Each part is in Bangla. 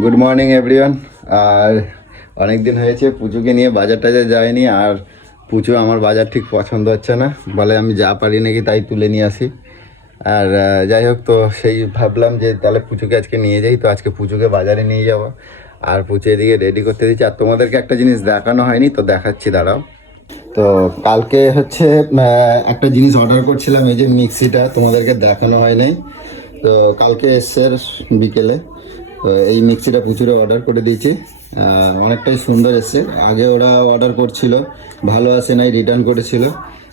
Good morning everyone. আর অনেক দিন হয়েছে পুজোকে নিয়ে বাজার টাজার যায়নি, আর পুজো আমার বাজার ঠিক পছন্দ হচ্ছে না, বলে আমি যা পারি নাকি তাই তুলে নিয়ে আসি। আর যাই হোক, তো সেই ভাবলাম যে তাহলে পুজোকে আজকে নিয়ে যাই, তো আজকে পুজোকে বাজারে নিয়ে যাবো। আর পুজো এদিকে রেডি করতে দিচ্ছি। আর তোমাদেরকে একটা জিনিস দেখানো হয়নি, তো দেখাচ্ছি, দাঁড়াও। তো কালকে হচ্ছে একটা জিনিস অর্ডার করছিলাম, এই যে মিক্সিটা, তোমাদেরকে দেখানো হয় নাই। তো কালকে এসছে বিকেলে, তো এই মিক্সিটা প্রচুরে অর্ডার করে দিয়েছি। অনেকটাই সুন্দর এসছে। আগে ওরা অর্ডার করছিল, ভালো আসে নাই, রিটার্ন করেছিল।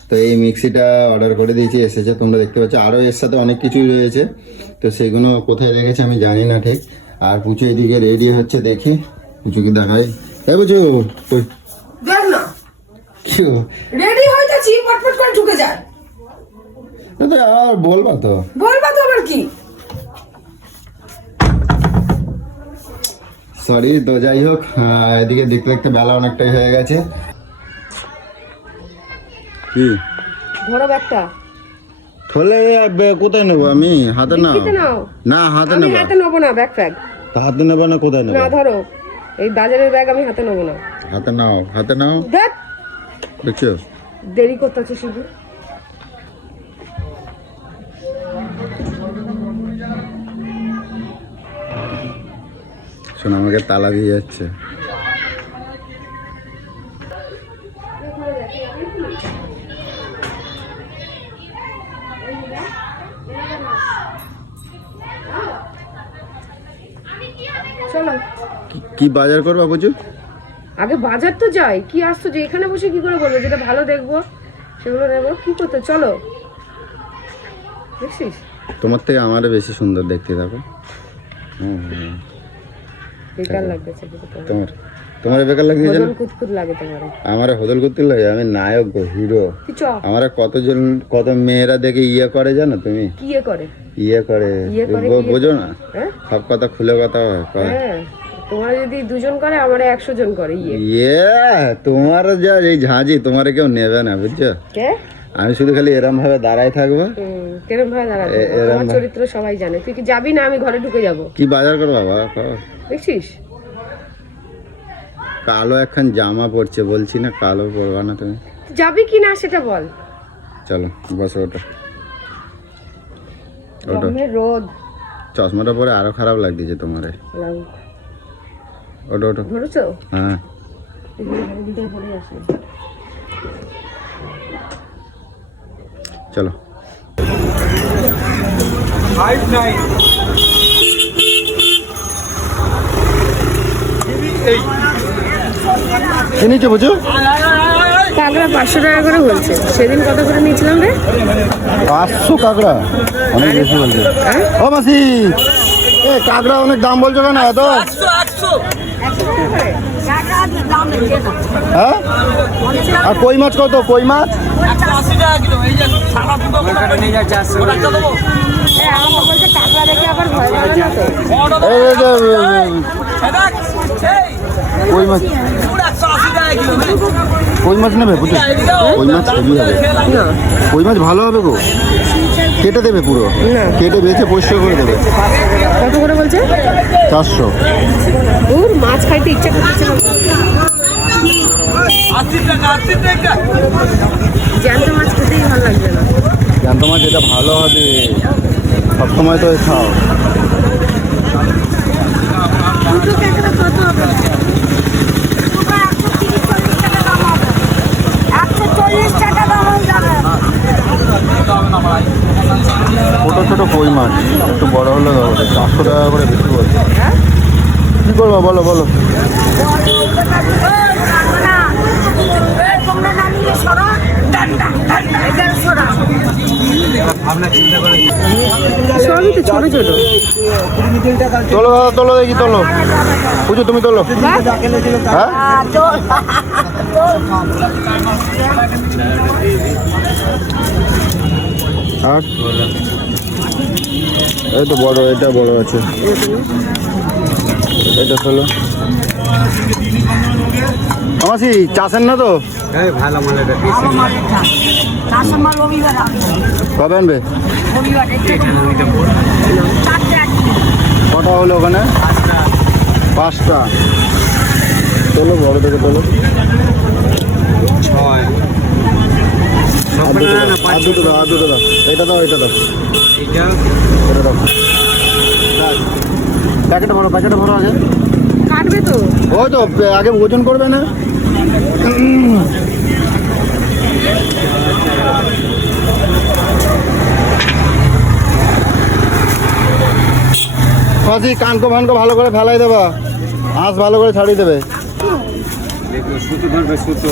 তো এই মিক্সিটা অর্ডার করে দিয়েছি, এসেছে, তোমরা দেখতে পাচ্ছ। আরও এর সাথে অনেক কিছুই রয়েছে, তো সেগুলো কোথায় রেখেছে আমি জানি না ঠিক। আর পুজো এদিকে রেডি হচ্ছে, দেখি পুজোকে দেখাই। তাই বুঝো দেখ না কি রেডি হইতাছি, পটপট করে ঢুকে যায়। আর বলবা তো আবার কি? সরি। তো যাই হোক, এদিকে দেখতে দেখতে বেলা অনেকটাই হয়ে গেছে। কি ধরো ব্যাগটা। থলে কোথায় নেবো আমি? হাতে নাও। না হাতে আমি নেবো। হাতে নেবো না ব্যাগ ফ্যাগ। তা হাতে নেবো না, কোথায় নেবো? না ধরো, এই বাজারের ব্যাগ আমি হাতে নেবো না। হাতে নাও, হাতে নাও। দেখ দেখছো দেরি করতেছে শুধু। শোনো, আমাকে তালা দিয়ে যাচ্ছে। চলো কি বাজার করবা বুঝু? আগে বাজার তো যাই। কি আসতো যে এখানে বসে কি করে বলবো? যেটা ভালো দেখবো সেগুলো নেবো। কি করতে? চলো। দেখছিস তোমার থেকে আমারে বেশি সুন্দর দেখতে থাকো। বেকার লাগতেছে তোমার তোমার বেকার লাগছে? কুতকুত লাগে তোমার। আমার হোটেল করতে লাগে, আমি নায়ক গো, হিরো। আমার কত মেয়েরা দেখে ইয়ে করে, জানো তুমি? কি করে? ইয়ে করে, বোঝো না? সব কথা খুলে কথা হয়। তোমার যদি দুজন করে, আমার 100 জন করে। তোমার যা এই ঝাঁঝি, তোমার কেউ নেবে না, বুঝছো? আমি শুধু খালি এরম ভাবে দাঁড়ায় থাকবো। কেরম ভাবে দাঁড়াবে? তোমার চরিত্র সবাই জানে। তুই কি যাবি না? আমি ঘরে ঢুকে যাবো। কি বাজার করো বাবা? দেখছিস কালো একখান জামা পরছে, বলছি না কালো পরবা না তুমি? যাবি কি না সেটা বল। চলো বসো। ওটা রোদ, চশমাটা পরে আরো খারাপ লাগছে তোমার। ওটা ধরেছো? হ্যাঁ। চলো। কি নিচে বুঝো? কাঁকড়া 500 টাকা করে বলছে। সেদিন কত করে নিয়েছিলাম রে? 500 কাঁকড়া? অনেক বেশি বলছে। ও মাসি, এ কাঁকড়া অনেক দাম বলছো কেন এত? হ্যাঁ, আর কই মাছ কত? কই মাছ 80 টাকা কিলো। এই যে সারা দুটো নিয়ে যাচ্ছে 80 টাকা দেবো। বলছে কাঁকড়া দেখে আবার ভয় লাগে না তো? কই মাছ, 180 টাকা কিলো। কই মাছ নেবে? কই মাছ হেভি হবে। কই মাছ ভালো হবে গো। কেটে দেবে পুরো, কেটে বেছে পরিষ্কার করে দেবে। কত করে বলছে? 400। ওর মাছ খাইতে ইচ্ছা করছে না। 80 টাকা। জ্যান্ত মাছ খেতেই ভালো লাগবে না। জ্যান্ত মাছ যেটা ভালো হবে, সবসময় তো খাও। দুটো কাঁকড়া কত হবে? 140 টাকা দাম হয়ে যাবে। ছোটো ছোটো কই মাছ, একটু বড় হলে 400 টাকা করে বেশি বলছে। কী করবো বলো? সবই তো ছোট ছোট। তোলো দাদা, তোলো দেখি, তোলো। বুঝো তুমি তোলো। হ্যাঁ, আর এই তো বড়, এটা বড় আছে, এটা তোলো। মাসি চাষের না তো? ভালো মানে কবে আনবে? কটা হলো ওখানে? 5টা তোলো, বড় থেকে তোলো। ছয় আর দুটো দাও, আর দুটো দাও। এটা দাও, এটা দাও, এটা এটা দাও। প্যাকেটে ভরো, প্যাকেটে ভরো আগে। কাটবে তো। ওই তো আগে ওজন করবে না। মাসি কানকো ফানকো ভালো করে ফেলাই দেবা, আঁশ ভালো করে ছাড়িয়ে দেবে। দেখো সুতো ধরবে, সুতো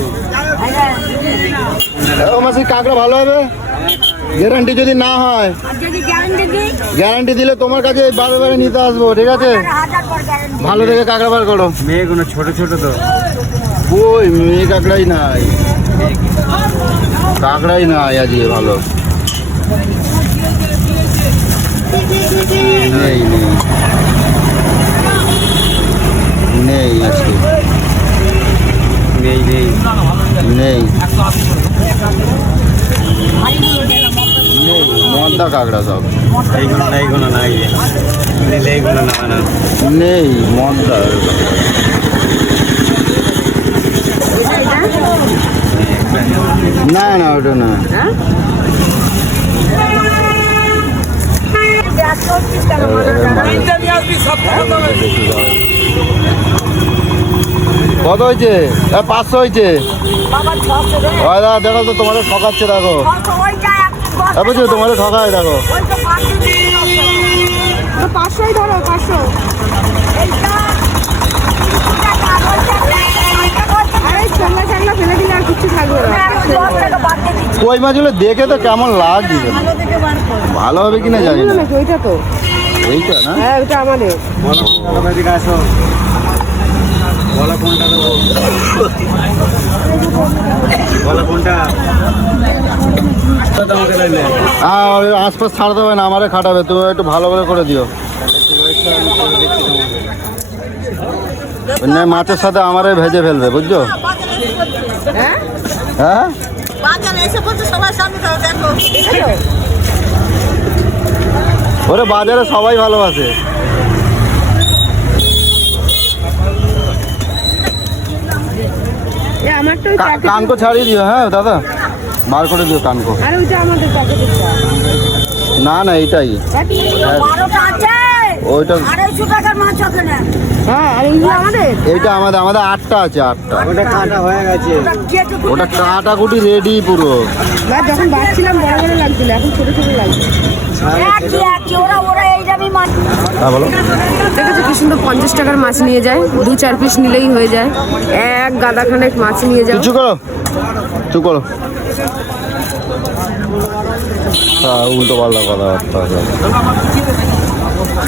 ও মাসি কাঁকড়া ভালো হবে, গ্যারান্টি যদি না হয়। গ্যারান্টি দিলে তোমার কাছে বারে বারে নিতে আসবো, ঠিক আছে? ভালো দেখে কাঁকড়া বার করো। মেয়েগুলো ছোট ছোট তো। ওই মেয়ে কাঁকড়াই নাই, কাঁকড়াই নাই আজকে ভালো। নেই নেই নেই আজকে নেই নেই নেই মদ্দা কাঁকড়া সব এইগুলো না, এইগুলো না, নিলে এইগুলো না না নেই, মদ্দা। না না ওটা না। হ্যাঁ কত হয়েছে? 500 হয়েছে। ওই দাদা দেখো তো, তোমাদের ঠকাচ্ছে, দেখো বুঝছো, তোমাদের ঠকায় দেখো। তো 500ই ধরো, 500। আরে চ্যাংলা চ্যাংলা ফেলে দিলে আর কিছু থাকবে না। কই মাছগুলো দেখে তো কেমন লাগছে, ভালো হবে কিনা জানি না। নাকি ওইটা তো? এইটা না, হ্যাঁ ওইটা আমাদের। বলো এদিকে আসো, বলো কোনটা দেবো, বলো কোনটা। হ্যাঁ ওই আশপাশ ছাড় দেবে না, আমারে খাটাবে, তুমি একটু ভালো করে দিও। না মাছের সাথে আমারে ভেজে ফেলবে, বুঝছো? হ্যাঁ হ্যাঁ বাজারে এসে বলছে সবার সামনে দাও, দেখো ওরে বাজারে সবাই ভালোবাসে। এ আমারটা ওই প্যাকেট। কানকো ছাড়িয়ে দিও, হ্যাঁ দাদা বার করে দিও কানকো। আরে ওইটা আমাদের প্যাকেটের। না না এইটাই, 12টা আছে, ওইটা 250 টাকার মাছ ওখানে। হ্যাঁ আর এইগুলো আমাদের। এইটা আমাদের 8টা আছে, 8টা। ওটা কাটা হয়ে গেছে, ওটা কাটাকুটি রেডি পুরো। না যখন বাচ্ছিলাম বড় বড় লাগছিল, এখন ছোট ছোট লাগছে। একই ওরা এই দামি মাছ। হ্যাঁ বলো। দেখেছো কি সুন্দর 50 টাকার মাছ নিয়ে যায়, 2-4 পিস নিলেই হয়ে যায়। এক গাদাখানেক মাছ নিয়ে যাও। চুপ করো, চুপ করো। হ্যাঁ উল্টো পাল্টা কথাবার্তা আছে।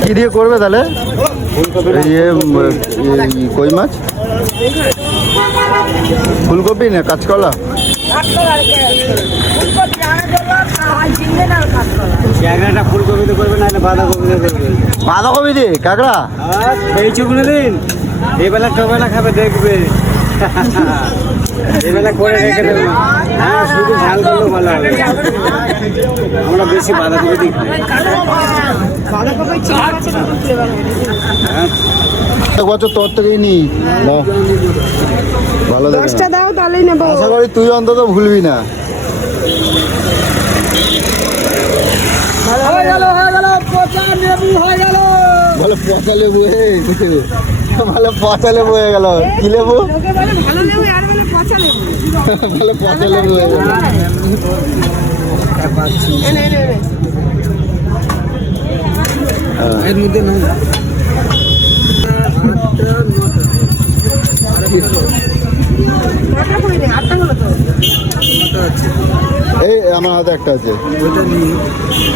কি দিয়ে করবে তাহলে? এই কই মাছ, ফুলকপি না কাঁচকলা? ক্যাংরাটা ফুলকপিতে করবে না, বাঁধাকপিতে করবে। বাঁধাকপি দিয়ে কাঁকড়া? খেয়েছো কোনোদিন? এবেলা টোবেলা খাবে, দেখবে এবেলা করে রেখে দেবে। হ্যাঁ শুধু ঝাল করলেও ভালো হবে, আমরা বেশি বাঁধাকপি দিই খাই। হ্যাঁ এক বছর তোর থেকেই নি ভালো দেখে 10টা দাও তাহলেই নেবো। আশা করি তুই অন্তত ভুলবি না। হয়ে গেল পচা লেবু হয়ে গেল। বলে পচা লেবু, বলে পচা লেবু হয়ে গেল। কি লেবু? লোকে বলে ভালো লেবু, আর বলে পচা লেবু। বলে পচা লেবু হয়ে গেল। এনে এনে এনে। এর মধ্যে না কটা করে নে? 8টা হলো তো। এই আমার হাতে একটা আছে, ওইটা নিয়ে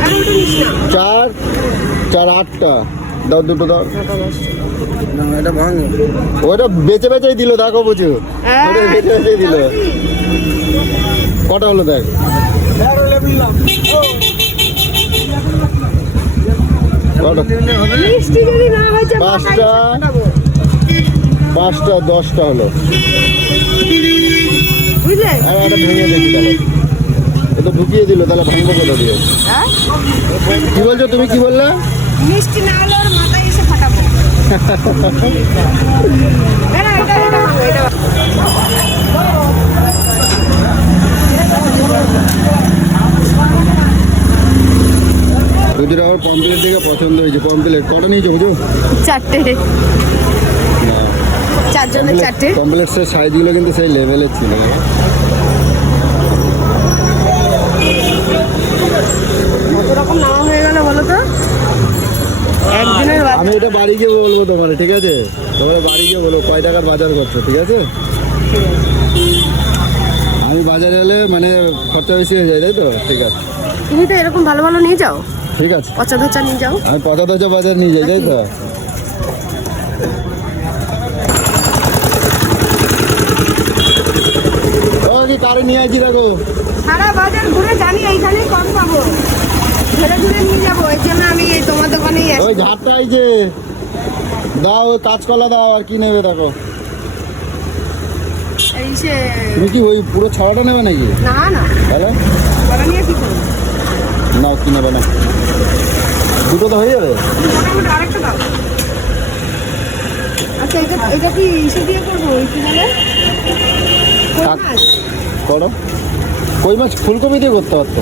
আর ওটা নিস না। 4 4 8টা দাও, দুটো দাও। না এটা ভাঙো। ওটা বেচে বেচেই দিল, দেখো বুঝু, ওটা বেচে বেচেই দিল। কটা হলো দেখ? কটা? মিষ্টি যদি না হয় যে 5টা 5টা 10টা হলো। বুঝলে? আর একটা ভেঙে দেখি তাহলে, এটা ঢুকিয়ে দিল, তাহলে ভাঙবো কোথা দিয়ে? হ্যাঁ কি বলছো তুমি, কি বললে? মিষ্টি না হলে ওর মাথায় এসে ফাটাবো। পুজোর আবার পম্পলেট দেখে পছন্দ হয়েছে। পম্পলেট কটা নিয়েছো বুঝো? 4টে, 4 জনের 4টে। পম্পলেটসের সাইজগুলো কিন্তু সেই লেভেলের ছিল। কত রকম নাম হয়ে গেল বলো তো একদিনের বাজার। আমি এটা বাড়ি গিয়ে বলবো তোমার, ঠিক আছে? তোমার বাড়ি গিয়ে বলো কয় টাকার বাজার করছো, ঠিক আছে? আমি বাজারে এলে মানে খরচা বেশি হয়ে যায়, তাই তো? ঠিক আছে, তুমি তো এরকম ভালো ভালো নিয়ে যাও, ঠিক আছে। পচা ধচা নিয়ে যাও। আমি ৫০০০ বাজার নিয়ে যাই, তাই তো? কি কারে নিয়ে আছি দেখো। সারা বাজার ঘুরে জানি এইখানেই কম পাবো, ঘুরে ঘুরে নিয়ে যাবো। এর জন্য আমি এই তোমার দোকানেই আসি। ওই ঝাড়টা আইছে, দাও ওই কাঁচকলা দাও। আর কি নেবে দেখো? এই সে তুমি কি ওই পুরো ছাওয়াটা নেবে নাকি? না না, তাহলে ওরা নিয়ে কি করবো? নাও, কি নেবে না? দুটো তো হয়ে যাবে। মোটামুটি আরেকটা দাও। আচ্ছা এটা কি ইসে দিয়ে করবো? কি বলে কই মাছ? করো। কই মাছ ফুলকপি দিয়ে করতে পারতো।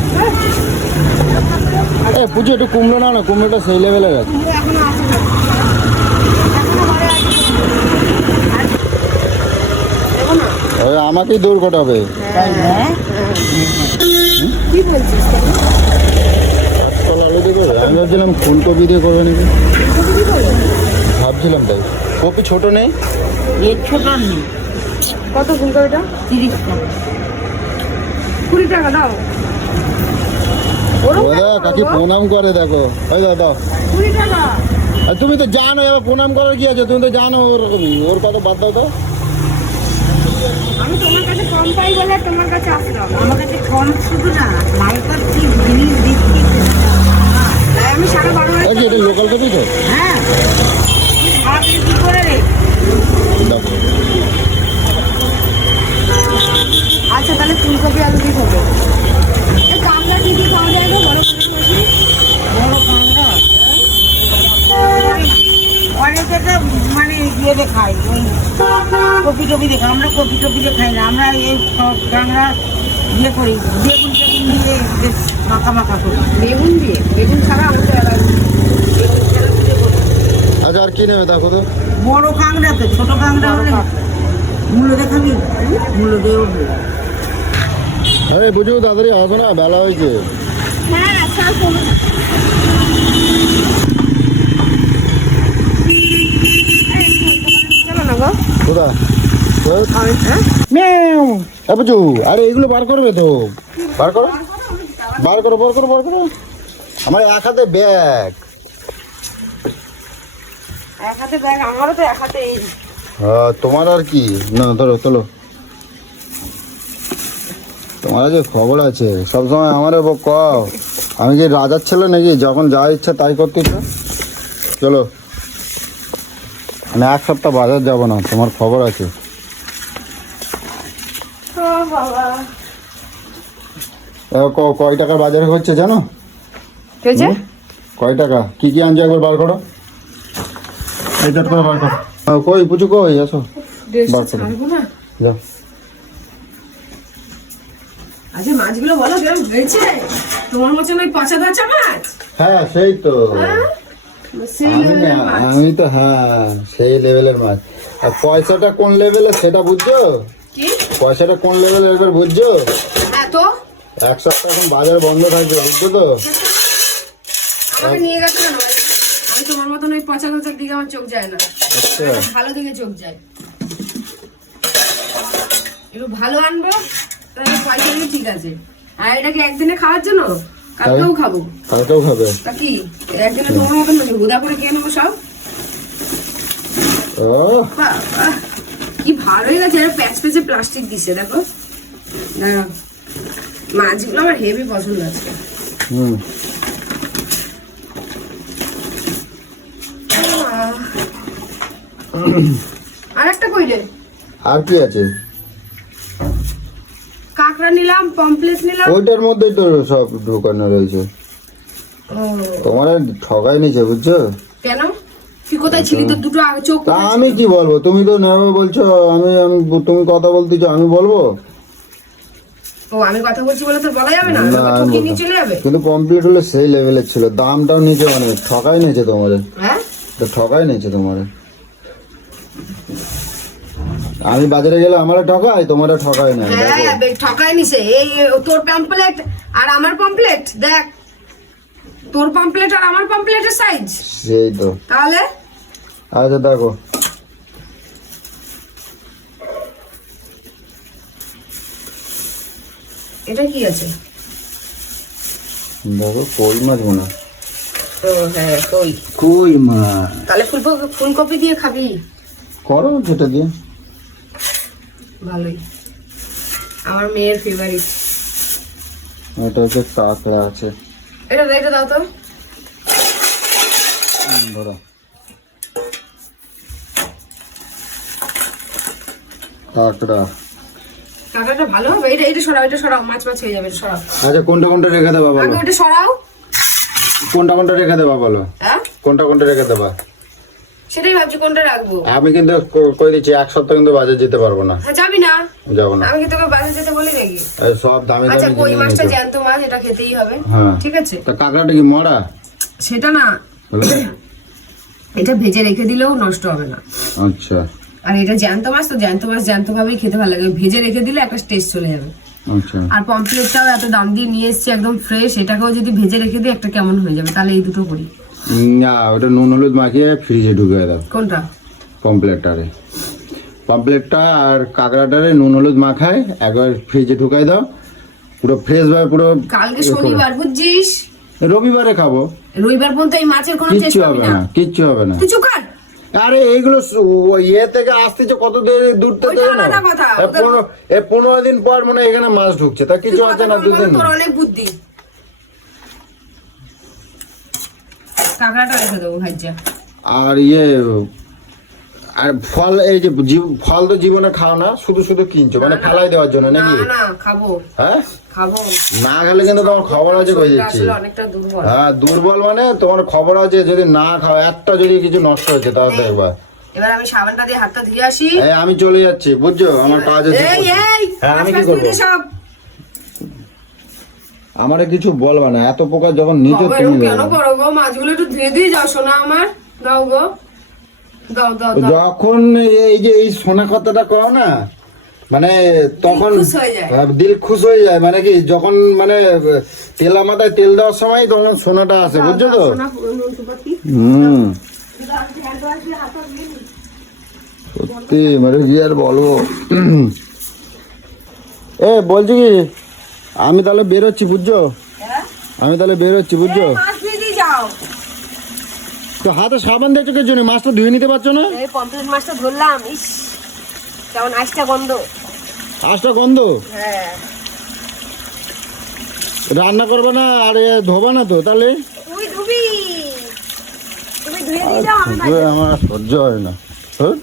পুজো একটু কুমড়ো নাও না, কুমড়োটা সেই লেভেলের আছে। কুমড়ো এখনো আছে না, এখনো ঘরে আছে। দেখো না, ওই আমাকেই দৌড় কটাবে। কি বলছিস? কাঁচকলা আলু দিয়ে করবে? আমি ভাবছিলাম ফুলকপি দিয়ে করবে নাকি, ভাবছিলাম তাই। কপি ছোট নেই? কত ফুলকপিটা? 30 টাকা। 20 টাকা দাও। ওরকম ওরা কাকি প্রণাম করে দেখো। ওই দাদা 20 টাকা। আর তুমি তো জানো এবার প্রণাম করার কি আছে, তুমি তো জানো ওরকমই। ওর কথা বাদ দাও তো। আমি তোমার কাছে কম পাই বলে তোমার কাছে আসলাম। আমার কাছে কম শুধু না, মালকার কি জিনিস দিচ্ছি তাই আমি 12.5 এই যে এটা লোকাল কপি তো। হ্যাঁ ভাত কি করে রে। দাও। আচ্ছা তাহলে ফুলকপি আলু দিয়ে খাবো। এই কাঁকড়া কি কি পাওয়া যায় গো? বড় কাঁকড়া বেশি? বড় কাঁকড়া অনেকে তো মানে ইয়েতে খাই, ওই কপি টপি দিয়ে। আমরা কপি টপি দিয়ে খাই না, আমরা এই সব কাঁকড়া ইয়ে করি, বেগুন টেগুন দিয়ে বেশ মাখা মাখা করি। বেগুন দিয়ে? বেগুন ছাড়া আমাদের আলাদা। আচ্ছা আর কি নেবে দেখো তো। বড় কাঁকড়া তো, ছোট কাঁকড়া হলে মূল্য দেখাবি, মূল্য দিয়ে উঠবে। আরে বুঝু তাড়াতাড়ি আসো না, বেলা হয়েছে। হ্যাঁ সব কমে। চলো না গো। কোথায়? হ্যাঁ বুঝু আরে এগুলো বার করবে তো। বার করো, বার করো, বার করো, বার করো। আমার এক হাতে ব্যাগ। এক হাতে ব্যাগ, আমারও তো এক হাতে এই। হ্যাঁ তোমার আর কি না, ধরো তোলো। তোমার যে খবর আছে সবসময় আমার কও। আমি কি রাজার ছেলে নাকি যখন যা ইচ্ছা তাই করতে চাও? চলো, মানে এক সপ্তাহ বাজার যাবো না, তোমার খবর আছে। ও বাবা, কয় টাকার বাজার হচ্ছে জানো? কি হয়েছে? কয় টাকা কি কি আনছো একবার বার করো। এই চট করে বার করো। কই পুচু কই আসো, বার করো। ছাড়বো না। যাও। আচ্ছা মাছগুলো বলো কেমন হয়েছে? তোমার মতন ওই পচা ধাচা মাছ? হ্যাঁ সেই তো। সেই level-এর মাছ। আমি তো হ্যাঁ সেই লেভেলের মাছ। আর পয়সাটা কোন লেভেলের সেটা বুঝছো? কি? পয়সাটা কোন লেভেলের এবার বুঝছো? হ্যাঁ তো এক সপ্তাহ এখন বাজার বন্ধ থাকবে, বুঝছো তো? আমাকে নিয়ে গেছে কেন? আমি তোমার মতন ওই পচা ধাচার দিকে আমার চোখ যায় না, আচ্ছা ভালো দিকে চোখ যায়। একটু ভালো আনবো তাহলে পয়সা নিয়ে ঠিক আছে। আর এটাকে একদিনে খাওয়ার জন্য কালকেও খাবো। কালকেও খাবে? তা কি একদিনে তোমার মতন নাকি হুদা করে খেয়ে নেবো সব? ও বাহ, বাহ, কি ভালো হয়ে গেছে। এটা প্যাচ প্যাচে প্লাস্টিক দিছে দেখো। দাঁড়াও, মাছগুলো আমার হেভি পছন্দ আছে। হুম আর একটা কইলে আর কি আছে? কাঁকড়া নিলাম, পমপ্লেট নিলাম। ওইটার মধ্যেই তো সব ঢোকানো রয়েছে। ও, তোমার আর ঠগাই নিছে বুঝছো? কেন? তুই কোথায় ছিলি? তোর দুটো আগে চোখ তা কোথায় আমি ছিল? কি বলবো, তুমি তো নেবে বলছো, আমি তুমি কথা বলতেছো, আমি বলবো? ও আমি কথা বলছি বলে তো বলা যাবে না? না, লোকে আমি ঠকিয়ে নিয়ে বলতাম। চলে যাবে। কিন্তু কমপ্লিট হলে সেই লেভেলের ছিল, দামটাও নিচে, মানে ঠকাই নিয়েছে তোমারে, হ্যাঁ তো ঠকাই নিয়েছে তোমারে। আমি বাজারে গেলে আমারে ঠকাই, তোমারে ঠকাই না। হ্যাঁ ঠকায় নিছে। এই তোর পম্পলেট আর আমার পম্পলেট দেখ, তোর পম্পলেট আর আমার পম্পলেটের সাইজ। সেই তো। তাহলে আচ্ছা দেখো, এটা কি আছে? দেখো কই মাছ মনে হয়। ও হ্যাঁ কই। কই মা, তাহলে ফুলকপি দিয়ে খাবি? করো যেটা দিয়ে। ভালোই, আমার মেয়ের ফেভারিট। এটা হচ্ছে কাঁকড়া আছে। এটা দাও তো। ধরো কাঁকড়া। কাঁকড়াটা ভালো হবে। এটা সরাও, মাছ হয়ে যাবে, এটা সরাও। আচ্ছা কোনটা কোনটা রেখে দেবা আগে বলো? ওটা সরাও। কোনটা কোনটা রেখে দেবা বলো? হ্যাঁ কোনটা কোনটা রেখে দেবা? সেটাই ভাবছি কোনটা রাখবো। আমি কিন্তু কই দিচ্ছি, এক সপ্তাহ কিন্তু বাজার যেতে পারবো না। হ্যাঁ, যাবি না? যাবো না। আমি কি তোকে বাজার যেতে বলি নাকি? এই সব দামি আচ্ছা দামি কই জিনিস মাছটা নিতে। জ্যান্ত মাছ, এটা খেতেই হবে। হ্যাঁ। ঠিক আছে, তা কাঁকড়াটা কি মরা? সেটা না, বলো। এটা ভেজে রেখে দিলেও নষ্ট হবে না। আচ্ছা আর এটা জ্যান্ত মাছ, তো জ্যান্ত মাছ জ্যান্ত ভাবেই খেতে ভালো লাগে। ভেজে রেখে দিলে একটা টেস্ট চলে যাবে। আচ্ছা। আর পমফ্লেটটাও এত দাম দিয়ে নিয়ে এসেছি একদম ফ্রেশ, এটাকেও যদি ভেজে রেখে দিই একটা কেমন হয়ে যাবে। তাহলে এই দুটো করি। না ওটা নুন হলুদ মাখিয়ে ফ্রিজে ঢুকিয়ে দাও। কোনটা? পমপ্লেটটারে, পমপ্লেটটা আর কাঁকড়াটারে নুন হলুদ মাখায় একবার ফ্রিজে ঢুকাই দাও, পুরো ফ্রেশ ভাবে পুরো। কালকে শনিবার বুঝছিস, রবিবারে খাবো। রবিবার পর্যন্ত এই মাছের কোনো টেস্ট কিচ্ছু পাবি হবে না। না, কিচ্ছু হবে না। তুই চুপ কর। আরে এইগুলো ইয়ে থেকে আসতেছে কত দূর থেকে ওইটা না। আলাদা কথা। 15 দিন পর মানে এখানে মাছ ঢুকছে, তা কিছু তুই আছে কথা না, বল, দুদিন। তোর অনেক বুদ্ধি। কাঁকড়াটা রেখে দেবো ভাজ্যা। আর আর ফল, এই যে ফল তো জীবনে খাও না, শুধু শুধু কিনছো মানে ফেলাই দেওয়ার জন্য না নাকি? না খাবো, হ্যাঁ, খাবো। না খেলে কিন্তু তোমার খবর আছে কই যাচ্ছে। আসলে অনেকটা দুর্বল। হ্যাঁ দুর্বল মানে তোমার খবর আছে, যদি না খাও, একটা যদি কিছু নষ্ট হয়েছে তাহলে দেখবা। এবার আমি সাবানটা দিয়ে হাতটা ধুয়ে আসি। এই আমি চলে যাচ্ছি, বুঝছো, আমার কাজ আছে। এই হ্যাঁ, আমি কি মাছ করবো? দিয়ে সব আমারে কিছু বলবা না, এত প্রকার যখন নিচে বাবা, তুমি এরকম কেন করো গো? মাছগুলো একটু ধুয়ে দিয়ে যাও সোনা আমার। দাও গো, দাও দাও দাও। যখন এই যে এই সোনা কথাটা কও না, মানে তখন খুশ হয়ে যায়। দিল খুশ হয়ে যায়, মানে কি যখন মানে তেল মাথায় তেল দেওয়ার সময় তখন সোনাটা আসে, বুঝছো তো? সোনা নুন সুপাতি। সত্যি মানে কি আর বলবো। বলছি কি, আমি তাহলে বেরোচ্ছি, বুঝছো? হ্যাঁ? আমি তাহলে বেরোচ্ছি, বুঝছো? এই মাছ ধুয়ে দিয়ে যাও। তো হাতে সাবান দিয়েছো কিছু নেই, মাছটা ধুয়ে নিতে পারছো না? এই পমফ্রেট মাছটা ধরলাম, ইস কেমন আইসটা গন্ধ। আঁশটা গন্ধ। হ্যাঁ, রান্না করবে না আর ধোবা না তো তাহলে? তুই ধুবি, তুমি ধুয়ে দিয়ে যাও, আমি আমার সহ্য হয় না। হ্যাঁ